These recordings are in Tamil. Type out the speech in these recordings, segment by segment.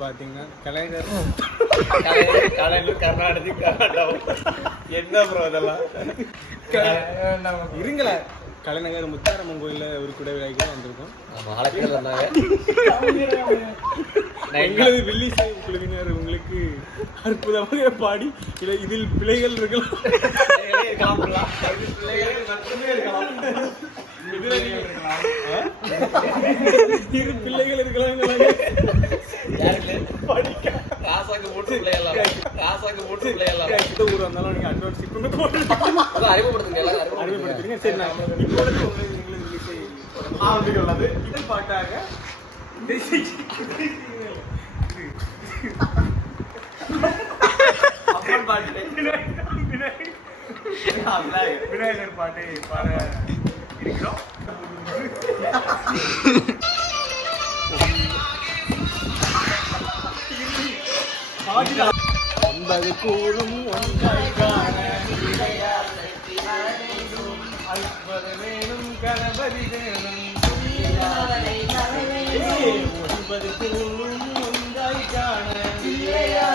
பார்த்தீங்கன்னா கலைஞர். கலைஞர் கர்நாடகம் கர்நாடகம் என்ன ப்ரோ அதெல்லாம் இருங்களே. கலைநகர் முத்தாரம்மன் கோயிலில் ஒரு குடை விழாக்கு வந்திருக்கோம் எங்களது வில்லி சேவை குழுவினர் உங்களுக்கு அற்புதமாக பாடி இல்லை இதில் பிழைகள் இருக்கலாம்? இரு பிள்ளைகள் இருக்கலாம் காசாக்கு போட்டு பிள்ளையெல்லாம் காசாக்கு போட்டு பிள்ளையெல்லாம் எந்த ஊர் வந்தாலும் நீங்கள் அட்வான்ஸ் இப்போ போட்டு அறிமுகப்படுத்துங்க எல்லாரும் அறிமுகப்படுத்துங்க. சரி நான் இப்பொழுது உங்களை எங்களது வில்லிசை உள்ளது இதன் பாட்டாக விநாயகர் பாட்டை பாட இருக்கிறோம். ஒன்பது கூடும் ஒன்றாய் காண அற்புத வேணும் கணபதி வேணும் ஒன்பது கூடும் ஒன்றாய் காண பிள்ளையர்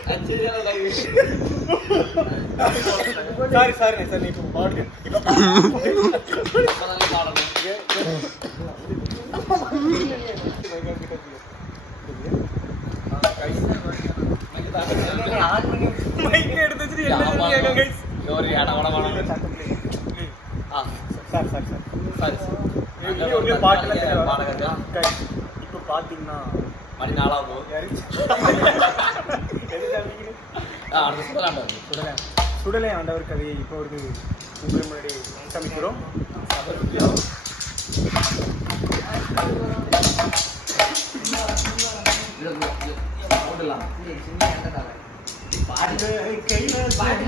சாரி சாரி சார் நீ இப்போ பாடுங்க மைக் எடுத்து வச்சுட்டு என்ன சொல்றீங்க guys? ஒரு வட ஆ. சார் சார் சார் சரி ஒரு பாட்டுல Guys, இப்போ பாத்தீங்கன்னா மணி? ஆ அடுத்த சொல்லலாம் சுடலை சுடலை ஆண்டவர் கதையை இப்பொழுது உங்கள் முன்னாடி சமைக்கிறோம் பாட்டை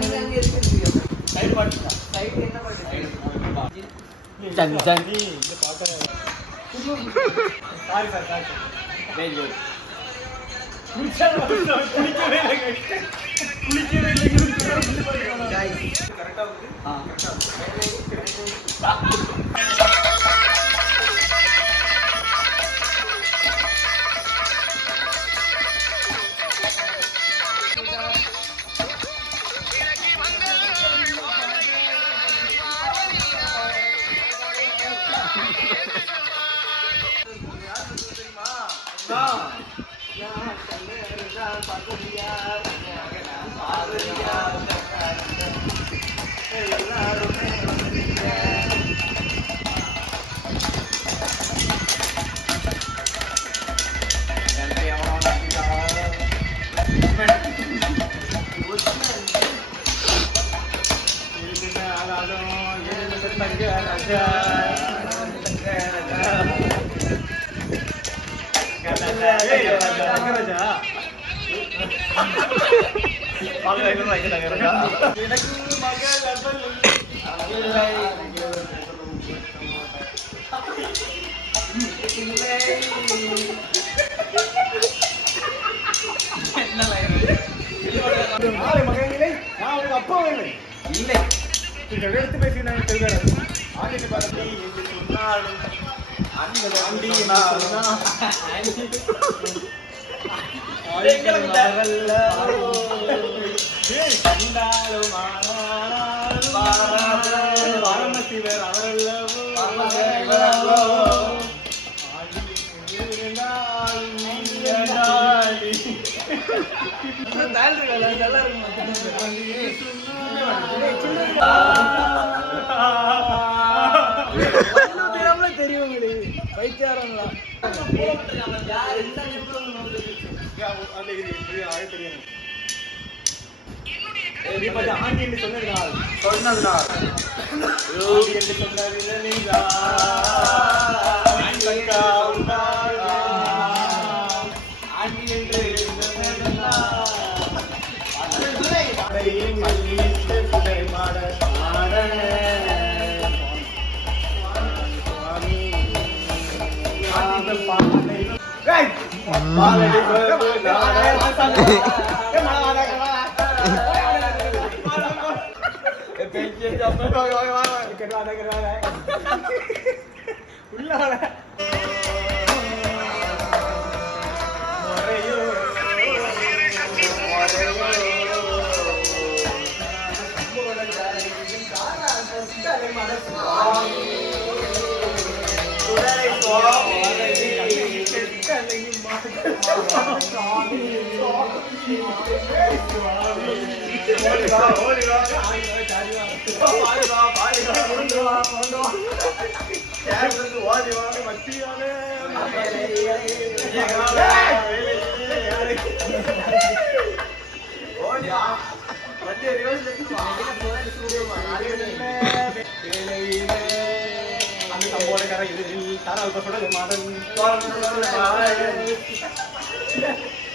sorry sir sorry very good குளிக்கவே இல்லை guys. குளிக்கவே மகன்களை நான் உங்க அப்பா இல்லை இல்லை நீங்கள் எடுத்து பேசி நான் ஆண்டிட்டு பாரதி என்று சொன்னாலும் கண்டாலும் வாரணசிவர் அவரல்லவோ? தெரியும் பைக்காரங்களா சொல்லி இது இது ஆய தெரியும் பார்த்து ஆண்டி என்று சொன்னதுனால் சொன்னதுனால் ஆண்டி என்று சொன்னதில் நீதான் அக்கா உண்டாளா. ஆண்டி என்று சொன்னதெல்லாம் அதையும் மல்லிட்டு சுடை மாட மாட சுவாமி ஆண்டிகள் பாட்டை ஏய்! பாலடி கோபு நாட உள்ள வர முறையோ ஐயா போட்டுக்கிட்டு ஏனே குழுவுக்கு நேரம் முடிஞ்சு விட்டாரு எங்க எங்க வில்லிசை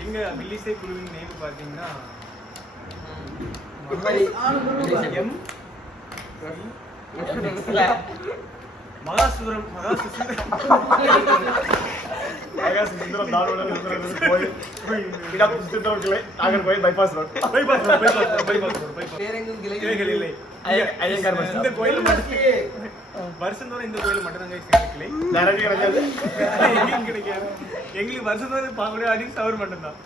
எங்க வில்லிசை குழுவின் நேம் பாத்தீங்கன்னா எம் மகாசுரம் மகாசுரம் மகாசுந்தரம் தாழ்வாளர் கோயில் சுந்தரம் கிளை Nagercoil bypass road bypass road bypass road bypass road bypass வேறெங்கும் கிளைகள் இல்லை. ஐய- ஐயங்கார் பஸ் இந்த கோயில் மட்டும் வருஷந்தோறும் இந்த கோயில் மட்டும் தாங்க கிளை நிறைய கிடைக்காது. எங்கேயும் கிடைக்காது. எங்களுக்கு வருஷந்தோறும் பார்க்கக்கூடிய அடி சவர் மட்டும்தான்.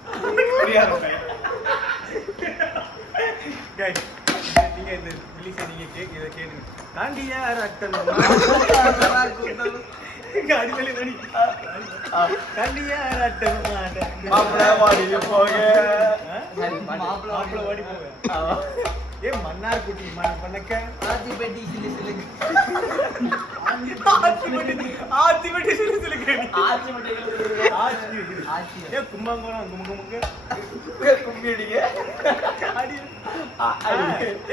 நீங்க இந்த ரிலீஸை நீங்க கேக் இதை கேளுங்க. தாண்டியார் அட்டன் அடிக்கடி நடி தாண்டியார் அட்டன் வாடி போக. மாப்பிள்ள வாடி போக ஏ மன்னார் குட்டி மண் பண்ணக்க ஆத்திப்பட்டி சிலு சிலுக்கு. ஆத்திப்பட்டி ஆத்திப்பட்டி சிலு சிலுக்கு ஆத்திப்பட்டி ஆச்சி ஆச்சி. ஏ கும்பகோணம் குமுக முக கும்பி அடிங்க. அடி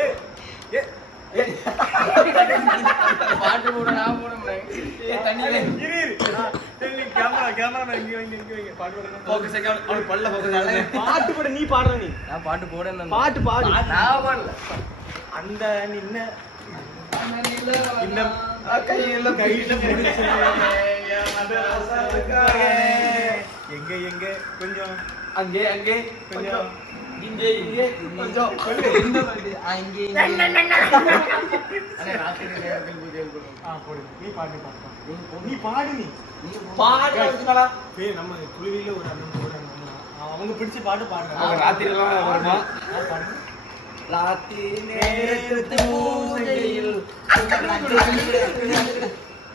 ஏ ஏ பாட்டு போட நான் போட பாட்டு பாடு நீ பாடுற நீ. நான் பாட்டு போட பாட்டு பாடு. நான் பாடல. அந்த நின்ன. கையில கையில எங்க எங்க கொஞ்சம். அங்கே அங்கே கொஞ்சம். இங்கே இங்கே கொஞ்சம் பாட்டு? நீ பாட்டு பாடு. நீ பாடு நீ. பாடு வச்சுக்கடா. ஏய் நம்ம குழுவில ஒரு அண்ணன் ஒரு அண்ணன். அவங்க பிடிச்ச பாட்டு பாடுறாங்க. ராத்திரி எல்லாம் வருமா? ராத்திரி நேரத்து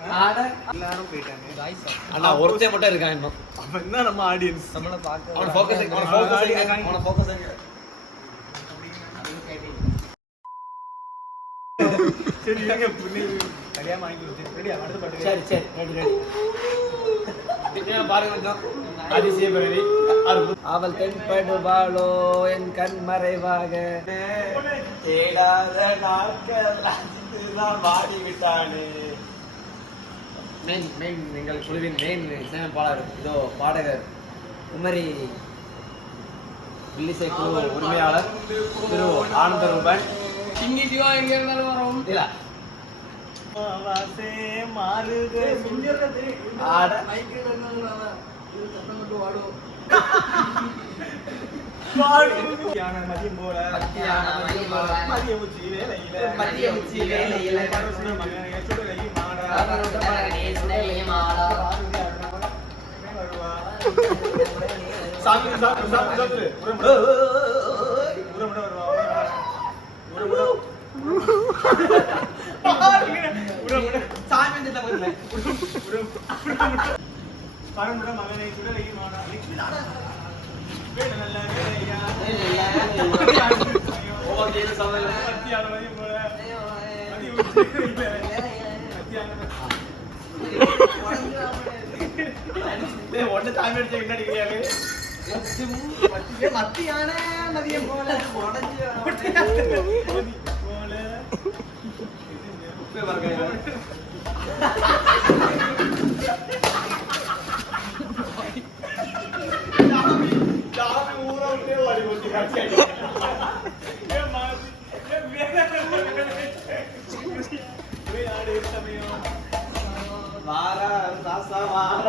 எல்லாரும் போயிட்டாங்க. அண்ணா ஒருத்தன் மட்டும் இருக்கான் இன்னும். அவன் தான் நம்ம ஆடியன்ஸ் நம்மள பார்க்க அவன ஃபோக்கஸ் அவன ஃபோக்கஸ் அவன ஃபோக்கஸ் சரி இருங்க புண்ணி கல்யாணம் வாங்கி கொடுத்து ரெடி அடுத்த பாட்டு சரி சரி. Ready ready. பாருங்க கொஞ்சம். அவள் தென்படுவாளோ என் கண் மறைவாக. தேடாத நாட்கள் தான் வாடி விட்டானே மெயின் மெயின் எங்கள் குழுவின் மெயின் இசையமைப்பாளர் இதோ பாடகர் குமரி வில்லிசை குழு உரிமையாளர் திரு ஆனந்த ரூபன் இங்கிட்டியோ எங்க இருந்தாலும் வரோம். இல்ல. வாசே மாறுது ஆட. மைக்கில் சத்தம் யான மதியம் போல மத்தியான மதியம் போல. மதிய உச்சி வேலையில. மதிய உச்சி வேலையில. பரசுன மகனே சுடலை மாடா சுடலை மாடா. பாரதி சாப்பிடு சாப்பிடு சாப்பிடு சாப்பிடு உரம் உரம் வருவா உரம் உரம் உரம் உரம் சாமி வந்துட்டா போயிடல பரம்புட மகனை சுடலை மாடா வேலை நல்ல வேலையா ഓട്ട് താമി അടിച്ച എങ്ങനെ അടിക്കുകയാണ് മത്തിയാണ് മതിയെ പോലെ. ൂറ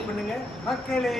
பண்ணுங்க. மக்களே.